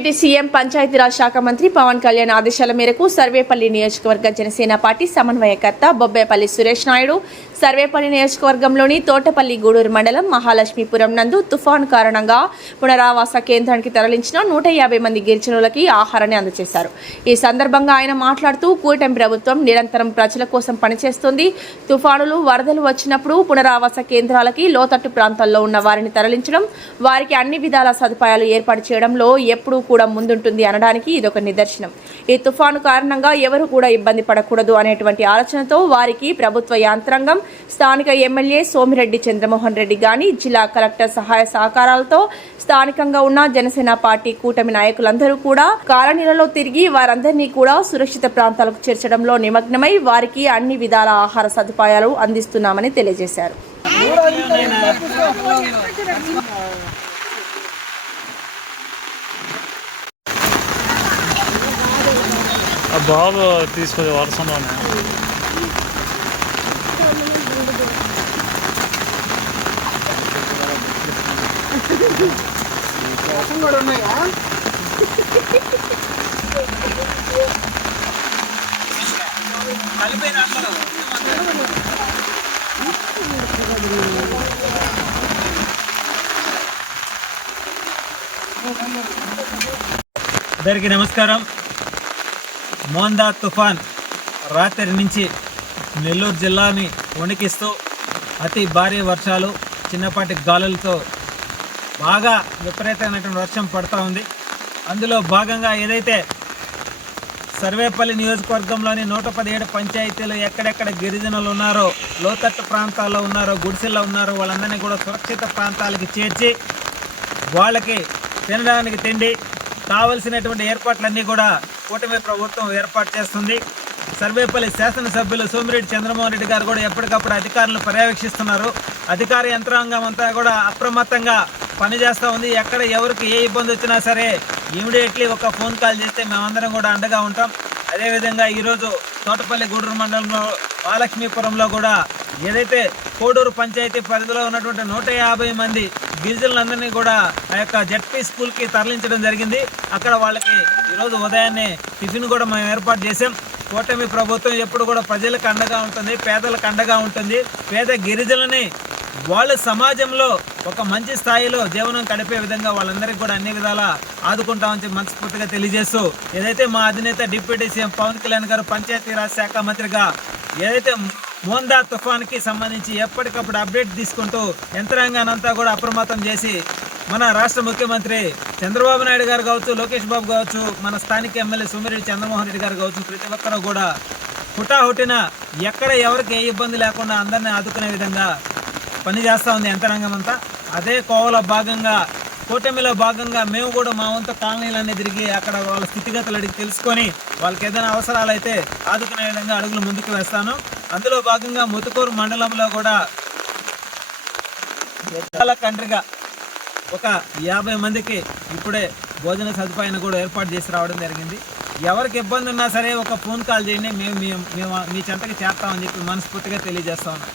Deputy CM Panchayati Raj శాఖ మంత్రి పవన్ కళ్యాణ్ ఆదేశాల మేరకు సర్వేపల్లి నియోజకవర్గ జనసేన పార్టీ సమన్వయకర్త బొబ్బేపల్లి సురేష్ నాయుడు సర్వేపల్లి నియోజకవర్గంలోని తోటపల్లి గూడూరు మండలం మహాలక్ష్మీపురం నందు తుఫాను కారణంగా పునరావాస కేంద్రానికి తరలించిన నూట యాభై మంది గిరిజనులకి ఆహారాన్ని అందజేశారు. ఈ సందర్భంగా ఆయన మాట్లాడుతూ కూటమి ప్రభుత్వం నిరంతరం ప్రజల కోసం పనిచేస్తుంది. తుఫానులు వరదలు వచ్చినప్పుడు పునరావాస కేంద్రాలకి లోతట్టు ప్రాంతాల్లో ఉన్న వారిని తరలించడం వారికి అన్ని విధాల సదుపాయాలు ఏర్పాటు చేయడంలో ఎప్పుడూ కూడా ముందుంటుంది అనడానికి ఇదొక నిదర్శనం. ఈ తుఫాను కారణంగా ఎవరు కూడా ఇబ్బంది పడకూడదు అనేటువంటి ఆలోచనతో వారికి ప్రభుత్వ యంత్రాంగం స్థానిక ఎమ్మెల్యే సోమిరెడ్డి చంద్రమోహన్ రెడ్డి గాని జిల్లా కలెక్టర్ సహాయ సహకారాలతో స్థానికంగా ఉన్న జనసేన పార్టీ కూటమి నాయకులందరూ కూడా కాలనీలలో తిరిగి వారందరినీ కూడా సురక్షిత ప్రాంతాలకు చేర్చడంలో నిమగ్నమై వారికి అన్ని విధాల ఆహార సదుపాయాలు అందిస్తున్నామని తెలియజేశారు. ఆ బాబు తీసుకొచ్చి వర్షంలోనే అందరికీ నమస్కారం. మోందా తుఫాన్ రాత్రి నుంచి నెల్లూరు జిల్లాని వణికిస్తూ అతి భారీ వర్షాలు చిన్నపాటి గాలులతో బాగా విపరీతమైనటువంటి వర్షం పడుతూ ఉంది. అందులో భాగంగా ఏదైతే సర్వేపల్లి నియోజకవర్గంలోని నూట పదిహేడు పంచాయతీలు ఎక్కడెక్కడ గిరిజనులు ఉన్నారో లోతట్టు ప్రాంతాల్లో ఉన్నారో గుడిసెల్లో ఉన్నారో వాళ్ళందరినీ కూడా సురక్షిత ప్రాంతాలకి చేర్చి వాళ్ళకి తినడానికి తిండి కావలసినటువంటి ఏర్పాట్లన్నీ కూడా కూటమి ప్రభుత్వం ఏర్పాటు చేస్తుంది. సర్వేపల్లి శాసనసభ్యులు సోమిరెడ్డి చంద్రమోహన్ రెడ్డి గారు కూడా ఎప్పటికప్పుడు అధికారులను పర్యవేక్షిస్తున్నారు. అధికార యంత్రాంగం అంతా కూడా అప్రమత్తంగా పనిచేస్తూ ఉంది. ఎక్కడ ఎవరికి ఏ ఇబ్బంది వచ్చినా సరే ఇమీడియట్లీ ఒక ఫోన్ కాల్ చేస్తే మేమందరం కూడా అండగా ఉంటాం. అదేవిధంగా ఈరోజు తోటపల్లి గూడూరు మండలంలో మహాలక్ష్మీపురంలో కూడా ఏదైతే కోడూరు పంచాయతీ పరిధిలో ఉన్నటువంటి నూట యాభై మంది గిరిజనులందరినీ కూడా ఆ యొక్క జడ్పీ స్కూల్కి తరలించడం జరిగింది. అక్కడ వాళ్ళకి ఈరోజు ఉదయాన్నే టిఫిన్ కూడా మేము ఏర్పాటు చేసాం కూటమి ప్రభుత్వం ఎప్పుడు కూడా ప్రజలకు అండగా ఉంటుంది పేదలకు అండగా ఉంటుంది. పేద గిరిజనులని వాళ్ళ సమాజంలో ఒక మంచి స్థాయిలో జీవనం గడిపే విధంగా వాళ్ళందరికీ కూడా అన్ని విధాలా ఆదుకుంటామని మనస్ఫూర్తిగా తెలియజేస్తూ ఏదైతే మా అధినేత డిప్యూటీ సీఎం పవన్ కళ్యాణ్ గారు పంచాయతీరాజ్ శాఖ మంత్రిగా ఏదైతే మోందా తుఫాన్కి సంబంధించి ఎప్పటికప్పుడు అప్డేట్ తీసుకుంటూ యంత్రాంగానంతా కూడా అప్రమత్తం చేసి మన రాష్ట్ర ముఖ్యమంత్రి చంద్రబాబు నాయుడు గారు కావచ్చు లోకేష్ బాబు కావచ్చు మన స్థానిక ఎమ్మెల్యే సోమిరెడ్డి చంద్రమోహన్ రెడ్డి గారు కావచ్చు ప్రతి ఒక్కరూ కూడా హుటాహుటిన ఎక్కడ ఎవరికి ఏ ఇబ్బంది లేకుండా అందరినీ ఆదుకునే విధంగా పని చేస్తూ ఉంది యంత్రాంగం అంతా. అదే కోవలో భాగంగా కూటమిలో భాగంగా మేము కూడా మా వంతు కాలనీలన్నీ తిరిగి అక్కడ వాళ్ళ స్థితిగతులు అడిగి తెలుసుకొని వాళ్ళకి ఏదైనా అవసరాలు అయితే ఆదుకునే విధంగా అడుగులు ముందుకు వేస్తాను. అందులో భాగంగా ముతుకూరు మండలంలో కూడా చాలా కంట్రీగా ఒక యాభై మందికి ఇప్పుడే భోజన సదుపాయాన్ని కూడా ఏర్పాటు చేసి రావడం జరిగింది. ఎవరికి ఇబ్బంది ఉన్నా సరే ఒక ఫోన్ కాల్ చేయండి. మేము మేము మేము మీ చెంతకి చేస్తామని చెప్పి మనస్ఫూర్తిగా తెలియజేస్తా ఉన్నాం.